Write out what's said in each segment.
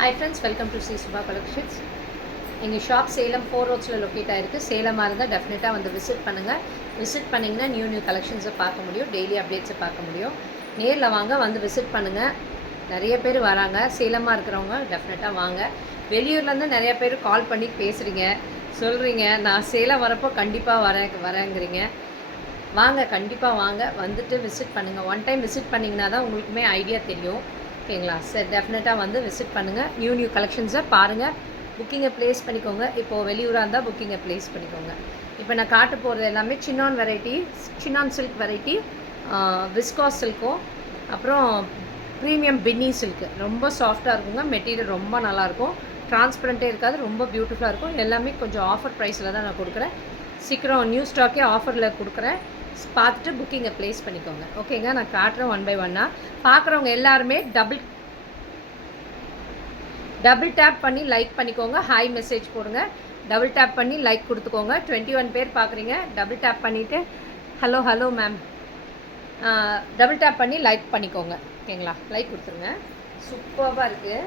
Hi friends, welcome to C Subha Collections. எங்கள் shop Salem 4 ரோட்ஸில் locate ஆகிருக்கு. சேலமாக இருந்தால் டெஃபினட்டாக வந்து விசிட் பண்ணுங்கள். விசிட் பண்ணிங்கன்னா நியூ கலெக்ஷன்ஸை பார்க்க முடியும், டெய்லி அப்டேட்ஸை பார்க்க முடியும். நேரில் வாங்க, வந்து விசிட் பண்ணுங்கள். நிறைய பேர் வராங்க, சேலமாக இருக்கிறவங்க டெஃபினட்டாக வாங்க. வெளியூர்லேருந்து நிறைய பேர் கால் பண்ணி பேசுகிறீங்க, சொல்கிறீங்க நான் சேலம் வரப்போ கண்டிப்பாக வரேங்கிறீங்க. வாங்க, கண்டிப்பாக வாங்க, வந்துட்டு விசிட் பண்ணுங்கள். ஒன் டைம் விசிட் பண்ணிங்கன்னா தான் உங்களுக்குமே ஐடியா தெரியும். ஓகேங்களா? சரி, டெஃபினட்டாக வந்து விசிட் பண்ணுங்கள். நியூ கலெக்ஷன்ஸை பாருங்கள், புக்கிங்கை ப்ளேஸ் பண்ணிக்கோங்க. இப்போது வெளியூராக இருந்தால் புக்கிங்கை ப்ளேஸ் பண்ணிக்கோங்க. இப்போ நான் காட்ட போகிறது எல்லாமே சின்னான் சில்க் வெரைட்டி, விஸ்காஸ் சில்க்கும் அப்புறம் ப்ரீமியம் பின்னி சில்க்கு. ரொம்ப சாஃப்டாக இருக்குங்க, மெட்டீரியல் ரொம்ப நல்லாயிருக்கும், டிரான்ஸ்பரண்ட்டே இருக்காது, ரொம்ப பியூட்டிஃபுல்லாக இருக்கும். எல்லாமே கொஞ்சம் ஆஃபர் ப்ரைஸில் தான் நான் கொடுக்குறேன். சீக்கிரம் நியூ ஸ்டாக்கே ஆஃபரில் கொடுக்குறேன், பார்த்துட்டு புக்கிங்கை ப்ளேஸ் பண்ணிக்கோங்க. ஓகேங்க, நான் காட்டுறேன் ஒன் பை ஒன்னாக. பார்க்குறவங்க எல்லாருமே டபுள் டேப் பண்ணி லைக் பண்ணிக்கோங்க. ஹாய் மெசேஜ் போடுங்க, டபுள் டேப் பண்ணி லைக் கொடுத்துக்கோங்க. 21 பேர் பார்க்குறீங்க. டபுள் டேப் பண்ணிவிட்டு ஹலோ மேம், டபுள் டேப் பண்ணி லைக் பண்ணிக்கோங்க. ஓகேங்களா? லைக் கொடுத்துருங்க. சூப்பராக இருக்குது.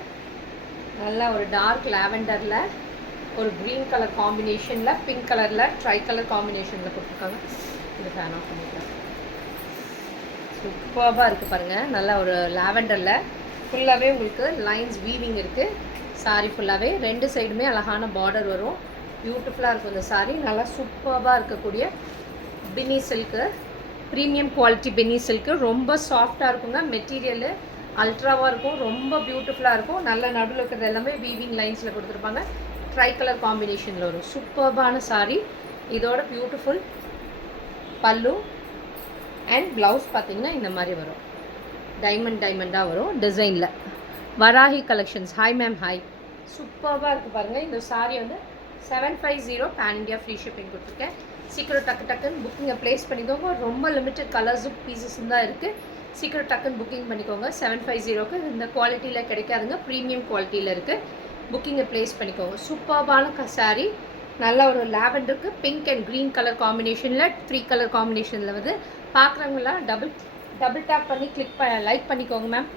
நல்லா ஒரு டார்க் லாவெண்டரில் ஒரு க்ரீன் கலர் காம்பினேஷனில், பிங்க் கலரில் ட்ரை கலர் காம்பினேஷனில் கொடுத்துருக்காங்க. இது ஃபேன் ஆஃப் பண்ணிக்கிறேன். சூப்பராக இருக்குது பாருங்கள். நல்லா ஒரு லாவெண்டரில் ஃபுல்லாகவே உங்களுக்கு லைன்ஸ் வீவிங் இருக்குது. சாரீ ஃபுல்லாகவே ரெண்டு சைடுமே அழகான பார்டர் வரும். பியூட்டிஃபுல்லாக இருக்கும் இந்த சாரீ. நல்லா சூப்பராக இருக்கக்கூடிய பின்னி சில்க்கு, ப்ரீமியம் குவாலிட்டி பின்னி சில்க்கு. ரொம்ப சாஃப்டாக இருக்குங்க, மெட்டீரியலு அல்ட்ராவாக இருக்கும், ரொம்ப பியூட்டிஃபுல்லாக இருக்கும். நல்ல நடுவில் இருக்கிறது எல்லாமே வீவிங் லைன்ஸில் கொடுத்துருப்பாங்க. ட்ரை கலர் காம்பினேஷனில் வரும். சூப்பர்பான சாரீ. இதோட பியூட்டிஃபுல் பல்லு அண்ட் ப்ளவுஸ் பார்த்திங்கன்னா இந்த மாதிரி வரும். டைமண்டாக வரும் டிசைனில். Varahi collections. Hi ma'am, hi. சூப்பராக இருக்குது பாருங்கள். இந்த சாரீ வந்து 750 பேன் இண்டியா ஃப்ரீ ஷிப்பிங் கொடுத்துருக்கேன். சீக்கிரம் டக்குன்னு புக்கிங்கை ப்ளேஸ் பண்ணிக்கோங்க. ரொம்ப லிமிட்டட் கலர்ஸும் பீசஸும் தான் இருக்குது. சீக்கிரம் டக்குன்னு புக்கிங் பண்ணிக்கோங்க. 750க்கு இந்த குவாலிட்டியில் கிடைக்காதுங்க, ப்ரீமியம் குவாலிட்டியில் இருக்குது. புக்கிங்கை ப்ளேஸ் பண்ணிக்கோங்க. சூப்பரான சாரீ. நல்ல ஒரு லாவெண்டருக்கு பிங்க் அண்ட் க்ரீன் கலர் காம்பினேஷனில், 3 கலர் காம்பினேஷனில் வந்து பார்க்குறவங்களாம் டபுள் டேப் பண்ணி லைக் பண்ணிக்கோங்க மேம்.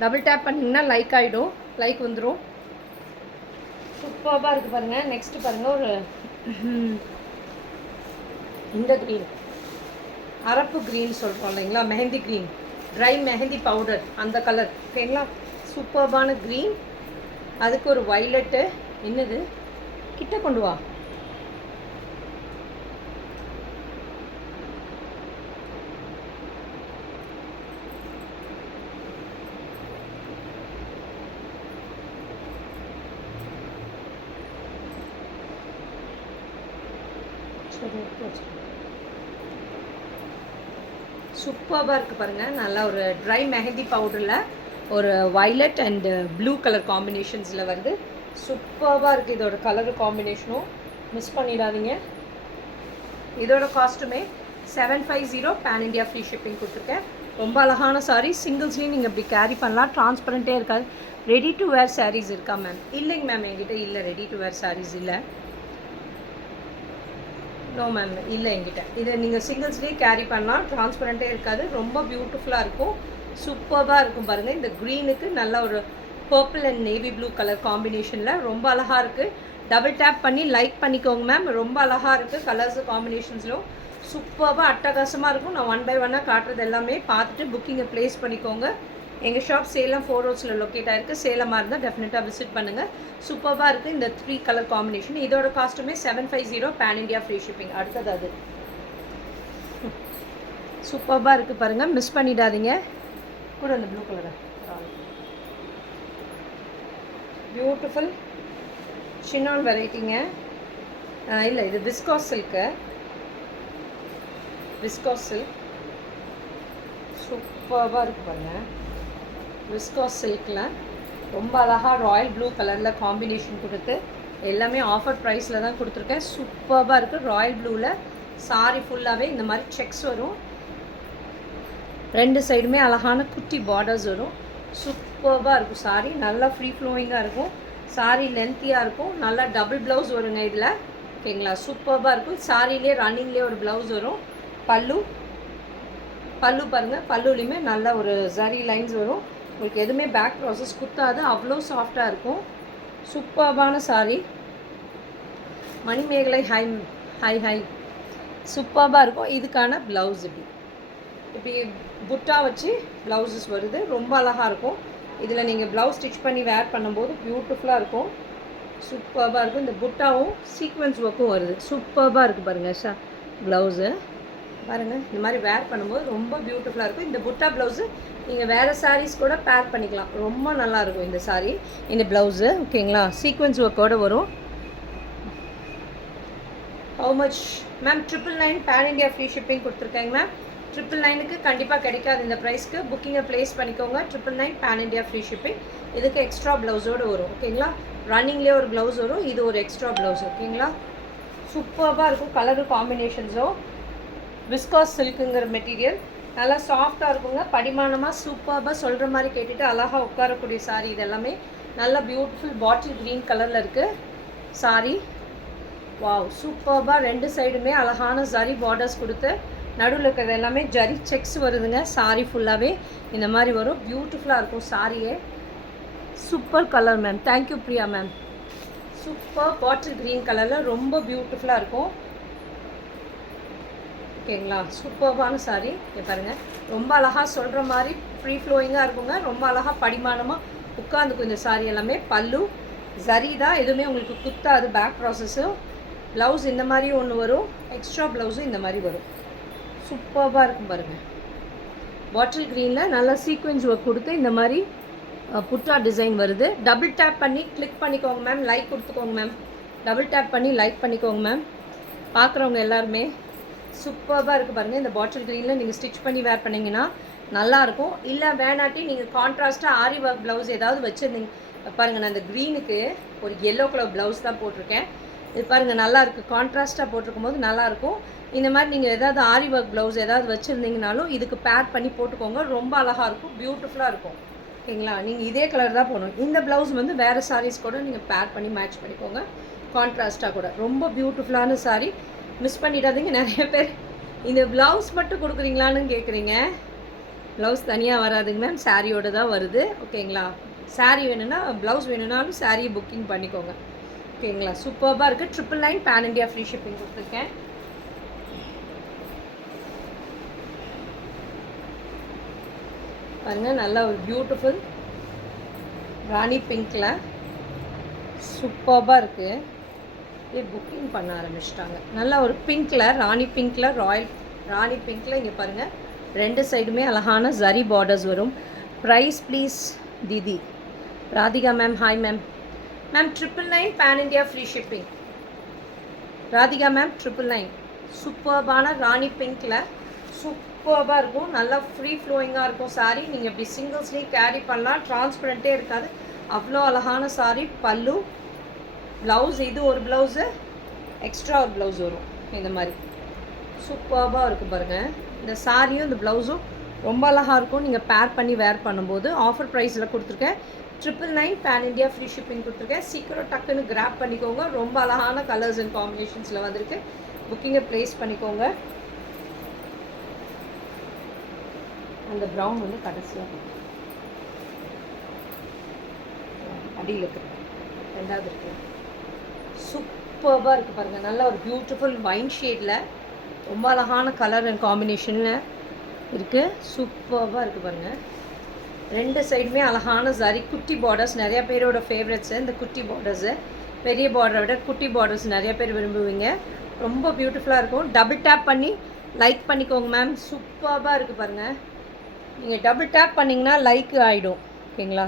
டபுள் டேப் பண்ணிங்கன்னா லைக் ஆகிடும், லைக் வந்துடும். சூப்பராக இருக்குது பாருங்கள். நெக்ஸ்ட்டு பாருங்கள், ஒரு இந்த க்ரீன், அரப்பு க்ரீன் சொல்கிறோம் இல்லைங்களா, mehndi green, try mehndi powder அந்த கலர். ஓகேங்களா? சூப்பர்பான க்ரீன். அதுக்கு ஒரு வைலட்டு. என்னது, கிட்ட கொண்டு வா. சூப்பராக இருக்குது பாருங்கள். நல்லா ஒரு ட்ரை மெஹந்தி பவுடரில் ஒரு வைலட் அண்டு ப்ளூ கலர் காம்பினேஷன்ஸில் வந்து சூப்பராக இருக்குது. இதோட கலர் காம்பினேஷனும் மிஸ் பண்ணிடாதீங்க. இதோட காஸ்ட்டுமே 750 பேன் இண்டியா ஃப்ரீ ஷிப்பிங் கொடுத்துருக்கேன். ரொம்ப அழகான சாரீ. சிங்கிள்ஸ்லேயும் நீங்கள் இப்படி கேரி பண்ணலாம், டிரான்ஸ்பரண்ட்டே இருக்காது. ரெடி டு வேர் சாரீஸ் இருக்கா மேம்? இல்லைங்க மேம், என்கிட்ட இல்லை. ரெடி டு வேர் சாரீஸ் இல்லை. நோ மேம், இல்லை என்கிட்ட. இதை நீங்கள் சிங்கிள்ஸ்லேயே கேரி பண்ணலாம், டிரான்ஸ்பரண்ட்டே இருக்காது, ரொம்ப பியூட்டிஃபுல்லாக இருக்கும். சூப்பராக இருக்கும் பாருங்கள். இந்த க்ரீனுக்கு நல்ல ஒரு purple and navy blue colour காம்பினேஷனில் ரொம்ப அழகாக இருக்குது. டபுள் டேப் பண்ணி லைக் பண்ணிக்கோங்க மேம். ரொம்ப அழகாக இருக்குது கலர்ஸு காம்பினேஷன்ஸ்லும். சூப்பராக அட்டகாசமாக இருக்கும். நான் ஒன் பை ஒன்னாக காட்டுறது எல்லாமே பார்த்துட்டு புக்கிங்கை ப்ளேஸ் பண்ணிக்கோங்க. எங்கள் ஷாப் சேலம் 4 ரோட்ஸில் லொக்கேட் ஆகிருக்கு. சேலமாக இருந்தால் டெஃபினட்டாக விசிட் பண்ணுங்கள். சூப்பராக இருக்குது இந்த 3 கலர் காம்பினேஷன். இதோட காஸ்ட்டுமே 750 பேன் இண்டியா ஃப்ரீ ஷிப்பிங். அடுத்தது அது சூப்பராக இருக்குது பாருங்கள், மிஸ் பண்ணிடாதீங்க. கூட அந்த ப்ளூ கலரை பியூட்டிஃபுல் சின்னான் வெரைட்டிங்க. இல்லை, இது விஸ்காஸ் சில்க்கு. விஸ்காஸ் சில்க் சூப்பராக இருக்குது பாருங்கள். விஸ்காஸ் சில்கில் ரொம்ப அழகாக ராயல் ப்ளூ கலரில் காம்பினேஷன் கொடுத்து எல்லாமே ஆஃபர் ப்ரைஸில் தான் கொடுத்துருக்கேன். சூப்பராக இருக்குது. ராயல் ப்ளூவில் சாரி ஃபுல்லாகவே இந்த மாதிரி செக்ஸ் வரும். ரெண்டு சைடுமே அழகான குட்டி பார்டர்ஸ் வரும். சூப்பராக இருக்கும் சாரீ. நல்லா ஃப்ரீ ஃப்ளோயிங்காக இருக்கும். சாரீ லென்த்தியாக இருக்கும். நல்லா டபுள் ப்ளவுஸ் வருங்க இதில். ஓகேங்களா? சூப்பராக இருக்கும். சாரிலே ரன்னிங்லேயே ஒரு ப்ளவுஸ் வரும். பல்லு பாருங்கள், பல்லுலேயுமே நல்ல ஒரு ஜரி லைன்ஸ் வரும். உங்களுக்கு எதுவுமே பேக் ப்ராசஸ் குத்தாது, அவ்வளோ சாஃப்டாக இருக்கும். சூப்பர்பான sari. Manimegalai hi hi hi சூப்பராக இருக்கும். இதுக்கான ப்ளவுஸ் இப்படி புட்டா வச்சு ப்ளவுஸஸ் வருது, ரொம்ப அழகாக இருக்கும். இதில் நீங்கள் ப்ளவுஸ் ஸ்டிச் பண்ணி வேர் பண்ணும்போது பியூட்டிஃபுல்லாக இருக்கும், சூப்பராக இருக்கும். இந்த புட்டாவும் சீக்வென்ஸ் ஒர்க்கும் வருது, சூப்பராக இருக்குது பாருங்கள். ப்ளவுஸு பாருங்கள், இந்த மாதிரி வேர் பண்ணும்போது ரொம்ப பியூட்டிஃபுல்லாக இருக்கும். இந்த புட்டா ப்ளவுஸு நீங்கள் வேறு சாரீஸ் கூட பேர் பண்ணிக்கலாம், ரொம்ப நல்லாயிருக்கும் இந்த சாரீ. இந்த ப்ளவுஸு ஓகேங்களா, சீக்வென்ஸ் ஒர்க்கோடு வரும். How much ma'am? 999 pan India free shipping கொடுத்துருக்கேங்க மேம். 999க்கு கண்டிப்பாக கிடைக்காது இந்த ப்ரைஸ்க்கு. புக்கிங்கை ப்ளேஸ் பண்ணிக்கோங்க. 999 பேன் இண்டியா ஃப்ரீ ஷிப்பிங். இதுக்கு எக்ஸ்ட்ரா ப்ளவுஸோடு வரும் ஓகேங்களா. ரன்னிங்லேயே ஒரு ப்ளவுஸ் வரும், இது ஒரு எக்ஸ்ட்ரா ப்ளவுஸ் ஓகேங்களா. சூப்பராக இருக்கும். கலரு காம்பினேஷன்ஸோ விஸ்காஸ் சில்க்குங்கிற மெட்டீரியல் நல்லா சாஃப்டாக இருக்குங்க. படிமானமாக சூப்பராக சொல்கிற மாதிரி கேட்டுட்டு அழகாக உட்காரக்கூடிய சாரீ. இது எல்லாமே நல்லா பியூட்டிஃபுல் பாட்டில் க்ரீன் கலரில் இருக்குது சாரீ. வாவ் சூப்பராக ரெண்டு சைடுமே அழகான ஜரி பார்டர்ஸ் கொடுத்து நடுவில் இருக்கிறது எல்லாமே ஜரி செக்ஸ் வருதுங்க. சாரீ ஃபுல்லாகவே இந்த மாதிரி வரும், பியூட்டிஃபுல்லாக இருக்கும் சாரியே. Super colour ma'am, thank you Priya ma'am. Super bottle green கலரில் ரொம்ப பியூட்டிஃபுல்லாக இருக்கும் ஓகேங்களா. சூப்பர்பான சாரீ. இங்கே பாருங்கள், ரொம்ப அழகாக சொல்கிற மாதிரி ஃப்ரீ ஃப்ளோயிங்காக இருக்குங்க. ரொம்ப அழகாக படிமானமாக உட்காந்துக்கும் இந்த சாரீ எல்லாமே. பல்லு ஜரி தான், எதுவுமே உங்களுக்கு குத்தாது பேக் ப்ராசஸ்ஸும். ப்ளவுஸ் இந்த மாதிரி ஒன்று வரும், எக்ஸ்ட்ரா ப்ளவுஸும் இந்த மாதிரி வரும். சூப்பராக இருக்கும் பாருங்கள். பாட்டில் க்ரீனில் நல்லா சீக்வென்ஸ் ஒர்க் கொடுத்து இந்த மாதிரி புட்டா டிசைன் வருது. டபுள் டேப் பண்ணி கிளிக் பண்ணிக்கோங்க மேம், லைக் கொடுத்துக்கோங்க மேம். டபுள் டேப் பண்ணி லைக் பண்ணிக்கோங்க மேம். பார்க்குறவங்க எல்லாருமே சூப்பராக இருக்குது பாருங்கள். இந்த பாட்டில் க்ரீனில் நீங்கள் ஸ்டிச் பண்ணி வேர் பண்ணிங்கன்னா நல்லாயிருக்கும். இல்லை வேணாட்டி நீங்கள் கான்ட்ராஸ்ட்டாக ஆரி ஒர்க் ப்ளவுஸ் ஏதாவது வச்சுருந்தீங்க பாருங்கள். நான் இந்த க்ரீனுக்கு ஒரு எல்லோ கலர் ப்ளவுஸ் தான் போட்டிருக்கேன். இது பாருங்கள் நல்லாயிருக்கு, கான்ட்ராஸ்ட்டாக போட்டிருக்கும் போது நல்லாயிருக்கும். இந்த மாதிரி நீங்கள் ஏதாவது ஆரி ஒர்க் ப்ளவுஸ் ஏதாவது வச்சுருந்தீங்கனாலும் இதுக்கு பேர் பண்ணி போட்டுக்கோங்க, ரொம்ப அழகாக இருக்கும், பியூட்டிஃபுல்லாக இருக்கும் ஓகேங்களா. நீங்கள் இதே கலர் தான் போடணும். இந்த ப்ளவுஸ் வந்து வேறு சாரீஸ் கூட நீங்கள் பேர் பண்ணி மேட்ச் பண்ணிக்கோங்க, கான்ட்ராஸ்ட்டாக கூட. ரொம்ப பியூட்டிஃபுல்லான சாரீ, மிஸ் பண்ணிடாதீங்க. நிறைய பேர் இந்த ப்ளவுஸ் மட்டும் கொடுக்குறீங்களான்னு கேட்குறீங்க. ப்ளவுஸ் தனியாக வராதுங்க மேம், சாரியோடு தான் வருது ஓகேங்களா. சாரீ வேணும்னா ப்ளவுஸ் வேணும்னாலும் சாரியை புக்கிங் பண்ணிக்கோங்க ஓகேங்களா. சூப்பராக இருக்குது. 999 பேன் இண்டியா ஃப்ரீ ஷிப்பிங் கொடுத்துருக்கேன். பாருங்கள், நல்லா ஒரு பியூட்டிஃபுல் ராணி பிங்க்கில் சூப்பராக இருக்குது. இதே புக்கிங் பண்ண ஆரம்பிச்சிட்டாங்க. நல்லா ஒரு பிங்க்கில், ராணி பிங்க்கில், ராயல் ராணி பிங்க்கில். இங்கே பாருங்கள், ரெண்டு சைடுமே அழகான ஜரி பார்டர்ஸ் வரும். ப்ரைஸ் ப்ளீஸ் தீதி. Radhika ma'am hi ma'am. Ma'am 999 pan India free shipping. Radhika ma'am 999. சூப்பர்பான ராணி பிங்க்கில் சூப்பராக இருக்கும். நல்லா ஃப்ரீ ஃப்ளோயிங்காக இருக்கும் சாரீ. நீங்கள் இப்படி சிங்கிள் ஸ்லீவ் கேரி பண்ணலாம், டிரான்ஸ்பரண்ட்டே இருக்காது, அவ்வளோ அழகான சாரீ. பல்லு ப்ளவுஸ், இது ஒரு ப்ளவுஸு எக்ஸ்ட்ரா ஒரு ப்ளவுஸ் வரும் இந்த மாதிரி. சூப்பராக இருக்கும் பாருங்கள். இந்த சாரியும் இந்த ப்ளவுஸும் ரொம்ப அழகாக இருக்கும். நீங்கள் பேர் பண்ணி வேர் பண்ணும்போது ஆஃபர் ப்ரைஸில் கொடுத்துருக்கேன். 999 பேன் இண்டியா ஃப்ரீ ஷிப்பிங் கொடுத்துருக்கேன். சீக்கிரம் டக்குன்னு கிராப் பண்ணிக்கோங்க. ரொம்ப அழகான கலர்ஸ் அண்ட் காம்பினேஷன்ஸில் வந்திருக்கு. புக்கிங்கை ப்ளேஸ் பண்ணிக்கோங்க. அந்த ப்ரௌன் வந்து கடைசியாக அடியில் இருக்குது, ரெண்டாவது இருக்குது. சூப்பராக இருக்குது பாருங்கள். நல்ல ஒரு பியூட்டிஃபுல் வைன் ஷேடில் ரொம்ப அழகான கலர் அண்ட் காம்பினேஷனில் இருக்குது. சூப்பராக இருக்குது பாருங்கள். ரெண்டு சைடுமே அழகான ஜரி குட்டி பார்டர்ஸ். நிறைய பேரோட ஃபேவரட்ஸு இந்த குட்டி பார்டர்ஸு. பெரிய பார்டரை விட குட்டி பார்டர்ஸ் நிறைய பேர் விரும்புவீங்க. ரொம்ப பியூட்டிஃபுல்லாக இருக்கும். டபுள் டேப் பண்ணி லைக் பண்ணிக்கோங்க மேம். சூப்பராக இருக்குது பாருங்கள். நீங்கள் டபுள் டேப் பண்ணிங்கன்னா லைக் ஆகிடும் ஓகேங்களா,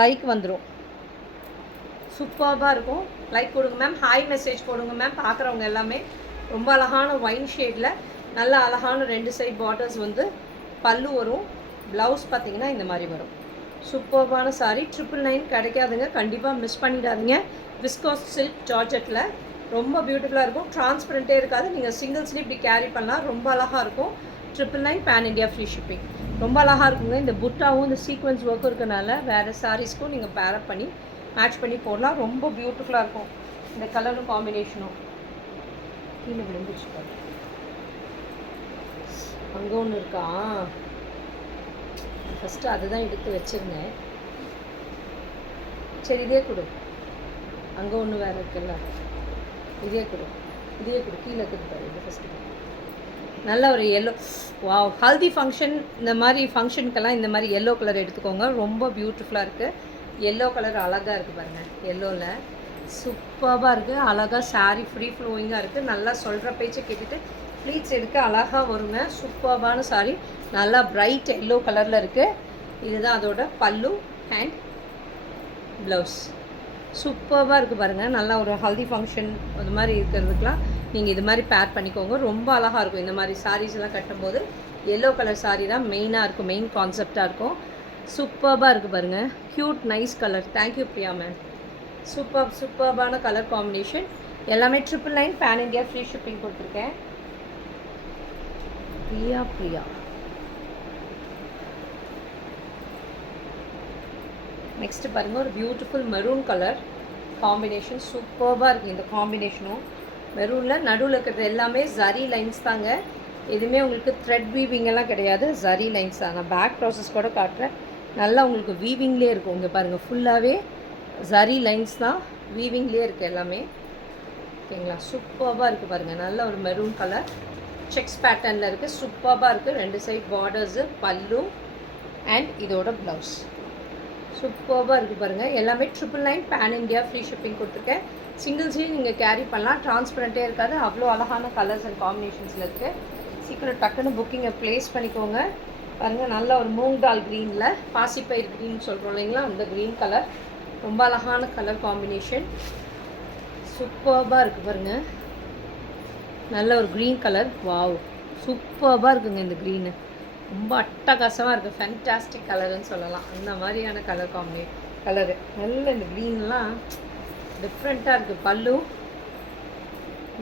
லைக் வந்துடும். சூப்பராக இருக்கும். லைக் கொடுங்க மேம், ஹாய் மெசேஜ் போடுங்க மேம். பார்க்குறவங்க எல்லாமே ரொம்ப அழகான ஒயின் ஷேடில் நல்ல அழகான ரெண்டு சைட் பார்டர்ஸ் வந்து பல்லு வரும். ப்ளவுஸ் பார்த்திங்கன்னா இந்த மாதிரி வரும். சூப்பர்பான சாரீ. 999 கிடைக்காதுங்க, கண்டிப்பாக மிஸ் பண்ணிடாதீங்க. விஸ்காஸ் சில்க் ஜார்ஜெட்டில் ரொம்ப பியூட்டிஃபுல்லாக இருக்கும். டிரான்ஸ்பரண்ட்டே இருக்காது. நீங்கள் சிங்கிள் ஸ்லீவ் இப்படி கேரி பண்ணலாம், ரொம்ப அழகாக இருக்கும். 999 பேன் இண்டியா ஃப்ரீ ஷிப்பிங். ரொம்ப அழகாக இருக்குங்க. இந்த புட்டாவும் இந்த சீக்வன்ஸ் ஒர்க்கும் இருக்கனால வேறு சாரீஸ்க்கும் நீங்கள் பேரப் பண்ணி மேட்ச் பண்ணி போடலாம். ரொம்ப பியூட்டிஃபுல்லாக இருக்கும் இந்த கலரும் காம்பினேஷனும். கீழே விழுந்துச்சு பாரு, அங்கே ஒன்று இருக்கா. ஃபஸ்ட்டு அதுதான் எடுத்து வச்சுருந்தேன். சரி இதே கொடு, அங்கே ஒன்று வேறு இருக்குல்ல, இதே கொடு கீழே இருக்குது. இது ஃபஸ்ட்டு நல்ல ஒரு எல்லோ. வாவ், ஹல்தி ஃபங்க்ஷன் இந்த மாதிரி ஃபங்க்ஷனுக்கெல்லாம் இந்த மாதிரி எல்லோ கலர் எடுத்துக்கோங்க. ரொம்ப பியூட்டிஃபுல்லாக இருக்குது. எல்லோ கலர் அழகாக இருக்குது பாருங்கள். எல்லோவில் சூப்பராக இருக்குது. அழகாக சாரீ ஃப்ரீ ஃப்ளோயிங்காக இருக்குது. நல்லா சொல்கிற பேச்சை கேட்டுட்டு ப்ளீட்ஸ் எடுக்க அழகாக வருங்க. சூப்பரான சாரீ, நல்லா பிரைட் எல்லோ கலரில் இருக்குது. இதுதான் அதோட பல்லு அண்ட் ப்ளவுஸ். சூப்பராக இருக்குது பாருங்கள். நல்லா ஒரு ஹல்தி ஃபங்க்ஷன் அது மாதிரி இருக்கிறதுக்கெலாம் நீங்கள் இது மாதிரி பேர் பண்ணிக்கோங்க. ரொம்ப அழகாக இருக்கும். இந்த மாதிரி சாரீஸ்லாம் கட்டும்போது எல்லோ கலர் சாரீ தான் மெயினாக இருக்கும், மெயின் கான்செப்டாக இருக்கும். சூப்பராக இருக்குது பாருங்கள். Cute nice colour. Thank you Priya ma'am. சூப்பர்பான கலர் காம்பினேஷன். எல்லாமே 999 பேன் இண்டியா ஃப்ரீ ஷிப்பிங் கொடுத்துருக்கேன். பிரியா நெக்ஸ்ட்டு பாருங்கள், ஒரு பியூட்டிஃபுல் மெரூன் கலர் காம்பினேஷன். சூப்பராக இருக்குது இந்த காம்பினேஷனும். மெரூனில் நடுவில் இருக்கிறது எல்லாமே ஜரி லைன்ஸ் தாங்க. எதுவுமே உங்களுக்கு த்ரெட் வீவிங்கெல்லாம் கிடையாது, ஜரி லைன்ஸ் தான். நான் பேக் ப்ராசஸ் கூட காட்டுறேன். நல்லா உங்களுக்கு வீவிங்லேயே இருக்கும். இங்கே பாருங்கள், ஃபுல்லாகவே ஜரி லைன்ஸ் தான், வீவிங்லேயே இருக்குது எல்லாமே. ஓகேங்களா, சூப்பராக இருக்குது பாருங்கள். நல்ல ஒரு மெரூன் கலர் செக்ஸ் பேட்டர்னில் இருக்குது. சூப்பராக இருக்குது. 2 சைட் பார்டர்ஸு, பல்லு அண்ட் இதோட ப்ளவுஸ். சூப்பராக இருக்குது பாருங்கள். எல்லாமே 999 பேன் இண்டியா ஃப்ரீ ஷிப்பிங் கொடுத்துருக்கேன். சிங்கிள்ஸையும் நீங்கள் கேரி பண்ணலாம். டிரான்ஸ்பரண்ட்டே இருக்காது. அவ்வளோ அழகான கலர்ஸ் அண்ட் காம்பினேஷன்ஸில் இருக்குது. சீக்கிரம் டக்குன்னு புக்கிங்கை ப்ளேஸ் பண்ணிக்கோங்க. பாருங்கள், நல்ல ஒரு மூங் டால் க்ரீனில் பாசிப்பயிர் க்ரீன் சொல்கிறோம் இல்லைங்களா, அந்த க்ரீன் கலர். ரொம்ப அழகான கலர் காம்பினேஷன். சூப்பராக இருக்குது பாருங்கள். நல்ல ஒரு க்ரீன் கலர். வாவ், சூப்பராக இருக்குங்க இந்த க்ரீனு. ரொம்ப அட்டகாசமாக இருக்குது. ஃபேன்டாஸ்டிக் கலருன்னு சொல்லலாம். அந்த மாதிரியான கலர் கலரு. நல்ல இந்த க்ரீன்லாம் டிஃப்ரெண்ட்டாக இருக்குது. பல்லு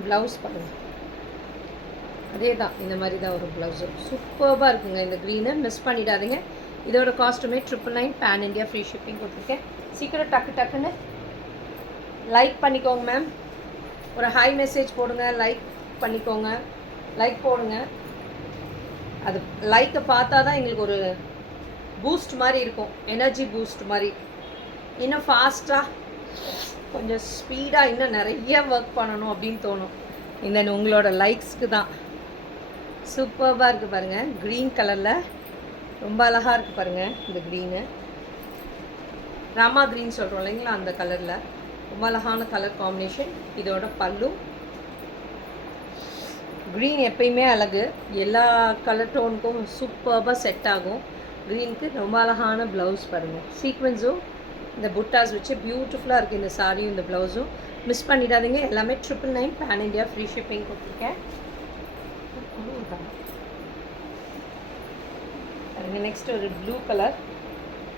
ப்ளவுஸ் பாருங்கள், அதே தான், இந்த மாதிரி தான் ஒரு ப்ளவுஸு. சூப்பராக இருக்குங்க இந்த க்ரீனு. மிஸ் பண்ணிடாதீங்க. இதோட காஸ்ட்டுமே 999 பேன் இண்டியா ஃப்ரீ ஷிப்பிங் கொடுத்துருக்கேன். சீக்கிரம் டக்குன்னு லைக் பண்ணிக்கோங்க மேம். ஒரு ஹாய் மெசேஜ் போடுங்க, லைக் பண்ணிக்கோங்க, லைக் போடுங்க. அது லைக்கை பார்த்தா தான் எங்களுக்கு ஒரு பூஸ்ட் மாதிரி இருக்கும், எனர்ஜி பூஸ்ட் மாதிரி. இன்னும் ஃபாஸ்ட்டாக கொஞ்சம் ஸ்பீடாக இன்னும் நிறைய ஒர்க் பண்ணணும் அப்படின்னு தோணும் இந்த உங்களோட லைக்ஸ்க்கு தான். சூப்பராக இருக்குது பாருங்கள். க்ரீன் கலரில் ரொம்ப அழகாக இருக்குது பாருங்கள் இந்த க்ரீனு. ராமா க்ரீன் சொல்கிறோம் இல்லைங்களா, அந்த கலரில் ரொம்ப அழகான கலர் காம்பினேஷன். இதோட பல்லு. க்ரீன் எப்பயுமே அழகு, எல்லா கலர் டோனுக்கும் சூப்பராக செட் ஆகும். க்ரீனுக்கு ரொம்ப அழகான ப்ளவுஸ் பாருங்கள். சீக்வென்ஸும் இந்த புட்டாஸ் வச்சு பியூட்டிஃபுல்லாக இருக்குது இந்த சாரியும் இந்த ப்ளவுஸும். மிஸ் பண்ணிடாதீங்க. எல்லாமே 999 பேன் இண்டியா ஃப்ரீ ஷிப்பிங் கொடுத்துருக்கேன். நெக்ஸ்ட் ஒரு ப்ளூ கலர்,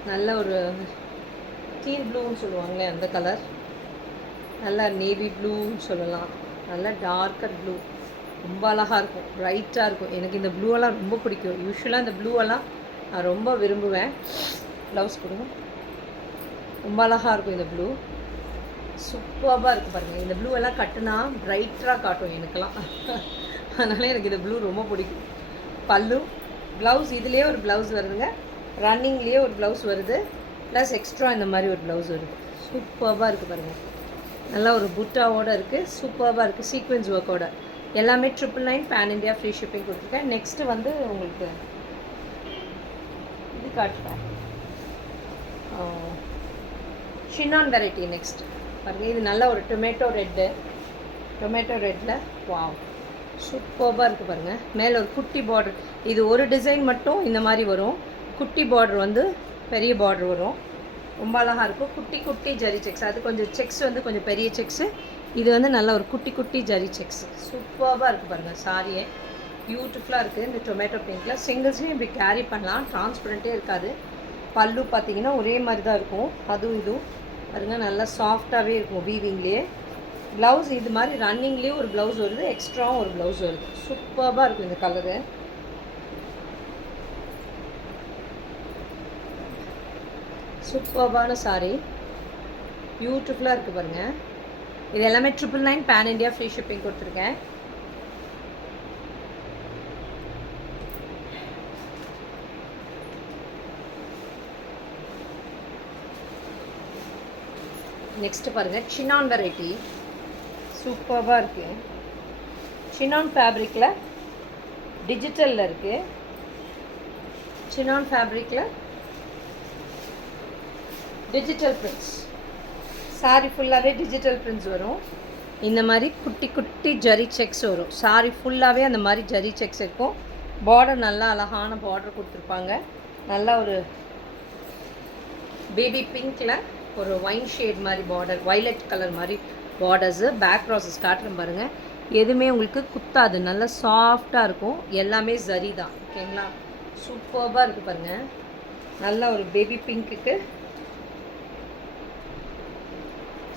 நல்ல ஒரு டீல் ப்ளூன்னு சொல்லுவாங்களே அந்த கலர். நல்லா நேவி ப்ளூன்னு சொல்லலாம். நல்லா டார்க்கர் ப்ளூ. ரொம்ப அழகாக இருக்கும், ப்ரைட்டாக இருக்கும். எனக்கு இந்த ப்ளூவெல்லாம் ரொம்ப பிடிக்கும். யூஸ்வலாக இந்த ப்ளூவெல்லாம் நான் ரொம்ப விரும்புவேன். ப்ளவுஸ் கொடுங்க. ரொம்ப அழகாக இருக்கும் இந்த ப்ளூ. சூப்பராக இருக்குது பாருங்கள். இந்த ப்ளூவெல்லாம் கட்டுனா ப்ரைட்டாக காட்டும் எனக்கெல்லாம். அதனால் எனக்கு இந்த ப்ளூ ரொம்ப பிடிக்கும். பல்லு, ப்ளவுஸ், இதுலேயே ஒரு ப்ளவுஸ் வருதுங்க. ரன்னிங்லேயே ஒரு ப்ளவுஸ் வருது, ப்ளஸ் எக்ஸ்ட்ரா இந்த மாதிரி ஒரு ப்ளவுஸ் வருது. சூப்பராக இருக்குது பாருங்கள். நல்லா ஒரு புட்டாவோடு இருக்குது. சூப்பராக இருக்குது சீக்வென்ஸ் ஒர்க்கோட. எல்லாமே 999 பேன் இண்டியா ஃப்ரீ ஷிப்பிங் கொடுத்துருக்கேன். நெக்ஸ்ட்டு வந்து உங்களுக்கு இது காட்டுறேன், ஷின்னான் வெரைட்டி. நெக்ஸ்ட் பாருங்கள், இது நல்ல ஒரு டொமேட்டோ ரெட்டில் வாவ் சூப்பராக இருக்குது பாருங்கள். மேலே ஒரு குட்டி பார்டர். இது ஒரு டிசைன் மட்டும் இந்த மாதிரி வரும். குட்டி பார்டர் வந்து பெரிய பார்டர் வரும். ரொம்ப அழகாக இருக்கும். குட்டி ஜரி செக்ஸ். அது கொஞ்சம் செக்ஸ் வந்து கொஞ்சம் பெரிய செக்ஸு. இது வந்து நல்ல ஒரு குட்டி ஜரி செக்ஸ். சூப்பராக இருக்குது பாருங்கள். சாரியே பியூட்டிஃபுல்லாக இருக்குது. இந்த டொமேட்டோ பிங்க்கில் சிங்கிள்ஸ்லேயும் இப்படி கேரி பண்ணலாம். டிரான்ஸ்பரண்ட்டே இருக்காது. பல்லு பார்த்தீங்கன்னா ஒரே மாதிரி தான் இருக்கும். அதுவும் இதுவும் பாருங்கள், நல்லா சாஃப்டாகவே இருக்கும் வீவிங்லேயே. ப்ளவுஸ் இது மாதிரி ரன்னிங்லேயே ஒரு ப்ளவுஸ் வருது, எக்ஸ்ட்ராவும் ஒரு ப்ளவுஸ் வருது. சூப்பராக இருக்கும் இந்த கலரு. சூப்பரான சாரீ, பியூட்டிஃபுல்லாக இருக்குது பாருங்கள். இது எல்லாமே 999 பேன் இண்டியா ஃப்ரீ ஷிப்பிங் கொடுத்துருக்கேன். நெக்ஸ்ட்டு பாருங்கள் சினான் வெரைட்டி சூப்பராக இருக்குது. சினான் ஃபேப்ரிக்கில் டிஜிட்டலில் இருக்குது. சினான் ஃபேப்ரிக்கில் டிஜிட்டல் பிரிண்ட்ஸ். சாரி ஃபுல்லாகவே டிஜிட்டல் பிரிண்ட்ஸ் வரும். இந்த மாதிரி குட்டி குட்டி ஜரி செக்ஸ் வரும். சாரி ஃபுல்லாகவே அந்த மாதிரி ஜரி செக்ஸ் இருக்கும். பார்டர் நல்லா அழகான பார்டர் கொடுத்துருப்பாங்க. நல்லா ஒரு பேபி பிங்க்கில் ஒரு ஒயின் ஷேட் மாதிரி பார்டர், வைலட் கலர் மாதிரி பார்டர்ஸு. பேக் ப்ராசஸ் காட்டுறேன் பாருங்கள். எதுவுமே உங்களுக்கு குத்தாது, நல்லா சாஃப்டாக இருக்கும். எல்லாமே ஜரி தான். ஓகேங்களா? சூப்பராக இருக்குது பாருங்கள். நல்ல ஒரு பேபி பிங்க்குக்கு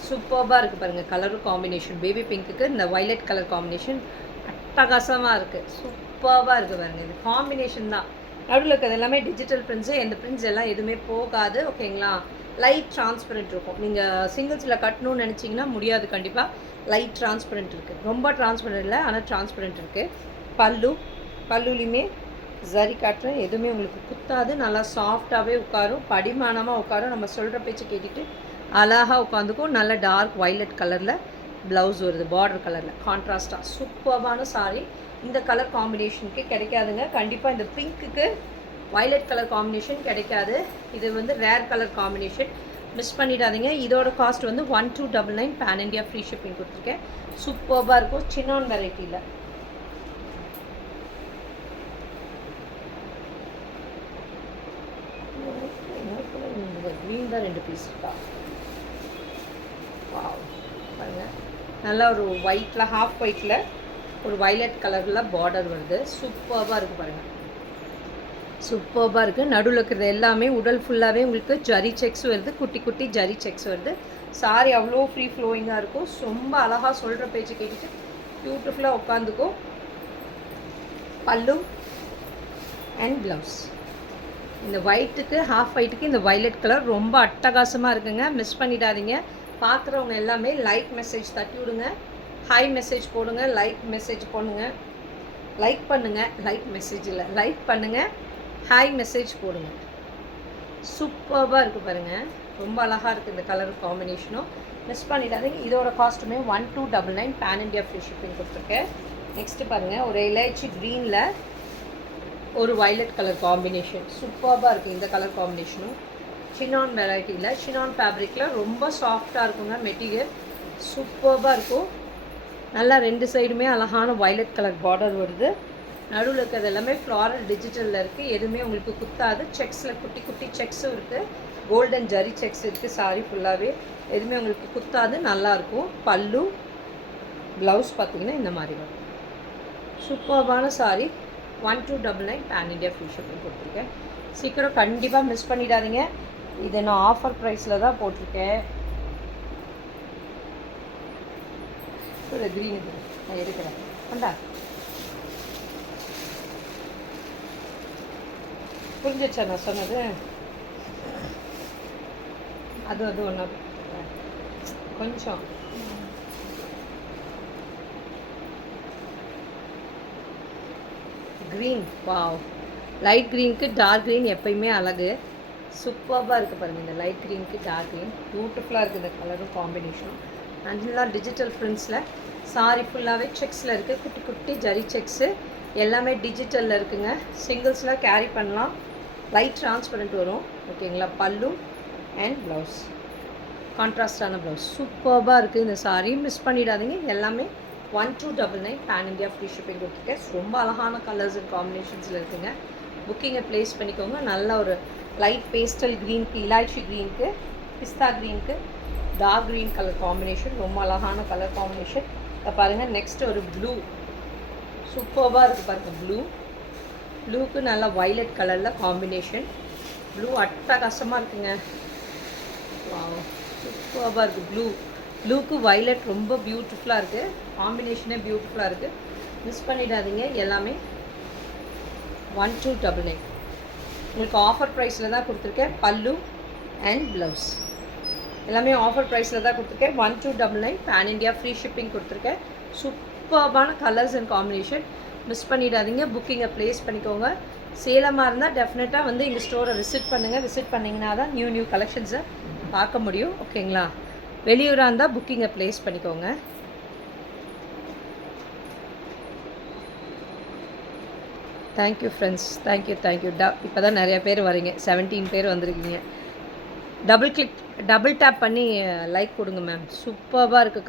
சூப்பராக இருக்குது பாருங்கள். கலரும் காம்பினேஷன் பேபி பிங்க்குக்கு இந்த வைலட் கலர் காம்பினேஷன் அட்டகாசமாக இருக்குது. சூப்பராக இருக்குது பாருங்கள். இந்த காம்பினேஷன் தான். நடுவில் இருக்கிறது எல்லாமே டிஜிட்டல் பிரிண்ட்ஸு. எந்த பிரிண்ட்ஸ் எல்லாம் எதுவுமே போகாது. ஓகேங்களா? லைட் டிரான்ஸ்பரண்ட் இருக்கும். நீங்கள் சிங்கிள்ஸில் கட்டணும்னு நினச்சிங்கன்னா முடியாது. கண்டிப்பாக லைட் டிரான்ஸ்பரண்ட் இருக்குது. ரொம்ப டிரான்ஸ்பரண்ட் இல்லை, ஆனால் டிரான்ஸ்பரண்ட் இருக்குது. பல்லுலையுமே ஜரி காட்டுறேன். எதுவுமே உங்களுக்கு குத்தாது. நல்லா சாஃப்டாகவே உட்காரும், படிமானமாக உட்காரும். நம்ம சொல்கிற பேச்சு கேட்டுட்டு அழகாக உட்காந்துக்கும். நல்ல டார்க் வைலட் கலரில் ப்ளவுஸ் வருது, பார்டர் கலரில் கான்ட்ராஸ்டாக. சூப்பரான சாரி. இந்த கலர் காம்பினேஷனுக்கு கிடைக்காதுங்க. கண்டிப்பாக இந்த பிங்க்குக்கு வைலட் கலர் காம்பினேஷன் கிடைக்காது. இது வந்து ரேர் கலர் காம்பினேஷன், மிஸ் பண்ணிடாதீங்க. இதோட காஸ்ட் வந்து 1299 பேன் இண்டியா ஃப்ரீ ஷிப்பிங் கொடுத்துருக்கேன். சூப்பராக இருக்கும். சினான் வெரைட்டியில் க்ரீன் தான் 2 பீஸ் இருக்கா. பாருங்கள், நல்லா ஒரு ஒயிட்டில், ஹாஃப் ஒயிட்டில் ஒரு வைலட் கலரில் பார்டர் வருது. சூப்பராக இருக்குது பாருங்கள். சூப்பராக இருக்குது. நடுவில் இருக்கிறது எல்லாமே உடல் ஃபுல்லாகவே உங்களுக்கு ஜரி செக்ஸ் வருது. குட்டி குட்டி ஜரி செக்ஸ் வருது. சாரி அவ்வளோ ஃப்ரீ ஃப்ளோயிங்காக இருக்கும். ரொம்ப அழகாக சொல்கிற பேச்சு கேட்டுட்டு பியூட்டிஃபுல்லாக உட்காந்துக்கும். பல்லு அண்ட் ப்ளவுஸ். இந்த ஒயிட்டுக்கு, ஹாஃப் ஒயிட்டுக்கு இந்த வைலட் கலர் ரொம்ப அட்டகாசமாக இருக்குங்க. மிஸ் பண்ணிடாதீங்க. பார்க்குறவங்க எல்லாமே லைக் மெசேஜ் தட்டி விடுங்க. ஹாய் மெசேஜ் போடுங்க. லைக் மெசேஜ் போடுங்க. லைக் பண்ணுங்கள். லைக் மெசேஜ் இல்லை, லைக் பண்ணுங்கள். ஹாய் மெசேஜ் போடுங்க. சூப்பராக இருக்குது பாருங்கள். ரொம்ப அழகாக இருக்குது இந்த கலர் காம்பினேஷனும். மிஸ் பண்ணிடாதீங்க. இதோட காஸ்ட்டுமே 1299 பேன் இண்டியா ஃப்ரீ ஷிப்பிங் கொடுத்துருக்கேன். நெக்ஸ்ட்டு பாருங்கள், ஒரு இலைச்சி க்ரீனில் ஒரு வைலட் கலர் காம்பினேஷன். சூப்பராக இருக்குது இந்த கலர் காம்பினேஷனும். சினான் வெரைட்டியில், சினான் ஃபேப்ரிக்கில் ரொம்ப சாஃப்டாக இருக்குங்க மெட்டீரியல். சூப்பராக இருக்கும். நல்லா 2 சைடுமே அழகான வைலட் கலர் பார்டர் வருது. நடுவில் இருக்கிறது எல்லாமே ஃப்ளாரல் டிஜிட்டலில் இருக்குது. எதுவுமே உங்களுக்கு குத்தாது. செக்ஸில் குட்டி குட்டி செக்ஸும் இருக்குது. கோல்டன் ஜரி செக்ஸ் இருக்குது. சாரி ஃபுல்லாகவே எதுவுமே உங்களுக்கு குத்தாது. நல்லாயிருக்கும். பல்லு ப்ளவுஸ் பார்த்திங்கன்னா இந்த மாதிரி வரும். சூப்பரான sari. 1299 pan India free shipping கொடுத்துருக்கேன். சீக்கிரம் கண்டிப்பாக மிஸ் பண்ணிடாதீங்க. இதை நான் ஆஃபர் ப்ரைஸில் தான் போட்டிருக்கேன். க்ரீன் இது நான் எடுக்கிறேன். வேண்டா, புரிஞ்சிச்சா நான் சொன்னது? அது ஒன்றா கொஞ்சம் க்ரீன். வாவ், லைட் க்ரீனுக்கு டார்க் க்ரீன் எப்பயுமே அழகு. சூப்பராக இருக்குது பாருங்கள். இந்த லைட் க்ரீனுக்கு டார்க் க்ரீன் பியூட்டிஃபுல்லாக இருக்குது இந்த கலரும் காம்பினேஷனும். அண்டெல்லாம் டிஜிட்டல் பிரிண்ட்ஸில் சாரி ஃபுல்லாகவே செக்ஸில் இருக்குது. குட்டி குட்டி ஜரி செக்ஸு எல்லாமே டிஜிட்டலில் இருக்குங்க. சிங்கிள்ஸில் கேரி பண்ணலாம். லைட் டிரான்ஸ்பரண்ட் வரும். ஓகேங்களா? பல்லு அண்ட் ப்ளவுஸ், கான்ட்ராஸ்டான ப்ளவுஸ். சூப்பராக இருக்குது இந்த சாரி. மிஸ் பண்ணிடாதீங்க. எல்லாமே 1299 பேன் இண்டியா ஃப்ரீ ஷிப்பிங் கொடுத்துருக்கேன். ரொம்ப அழகான கலர்ஸ் அண்ட் காம்பினேஷன்ஸில் இருக்குங்க. புக்கிங்கை ப்ளேஸ் பண்ணிக்கோங்க. நல்ல ஒரு லைட் பேஸ்டல் க்ரீனுக்கு, இலாய்ச்சி க்ரீனுக்கு, பிஸ்தா க்ரீனுக்கு டார்க் க்ரீன் கலர் காம்பினேஷன். ரொம்ப அழகான கலர் காம்பினேஷன். இப்போ பாருங்கள், நெக்ஸ்ட் ஒரு ப்ளூ. சூப்பராக இருக்குது பாருங்கள். ப்ளூக்கு நல்லா வைலட் கலரில் காம்பினேஷன். ப்ளூ அட்டகாசமாக இருக்குங்க. சூப்பராக இருக்குது. ப்ளூக்கு வைலட் ரொம்ப பியூட்டிஃபுல்லாக இருக்குது. காம்பினேஷனே பியூட்டிஃபுல்லாக இருக்குது. மிஸ் பண்ணிடாதீங்க. எல்லாமே 1299. உங்களுக்கு ஆஃபர் ப்ரைஸில் தான் கொடுத்துருக்கேன். பல்லு அண்ட் ப்ளவுஸ் எல்லாமே ஆஃபர் ப்ரைஸில் தான் கொடுத்துருக்கேன். 1299 பேன் இண்டியா ஃப்ரீ ஷிப்பிங் கொடுத்துருக்கேன். சூப்பர்பான கலர்ஸ் அண்ட் காம்பினேஷன். மிஸ் பண்ணிடாதீங்க. புக்கிங்கை ப்ளேஸ் பண்ணிக்கோங்க. சேலமாக இருந்தால் டெஃபினட்டாக வந்து எங்கள் ஸ்டோரை விசிட் பண்ணுங்கள். விசிட் பண்ணிங்கன்னா தான் நியூ கலெக்ஷன்ஸை பார்க்க முடியும். ஓகேங்களா? வெளியூராக இருந்தால் புக்கிங்கை ப்ளேஸ் பண்ணிக்கோங்க. Thank you friends, thank you. இப்போ தான் நிறைய பேர் வரீங்க, 17 பேர் வந்திருக்கீங்க. டபுள் டேப் பண்ணி லைக் கொடுங்க மேம். சூப்பராக இருக்குது.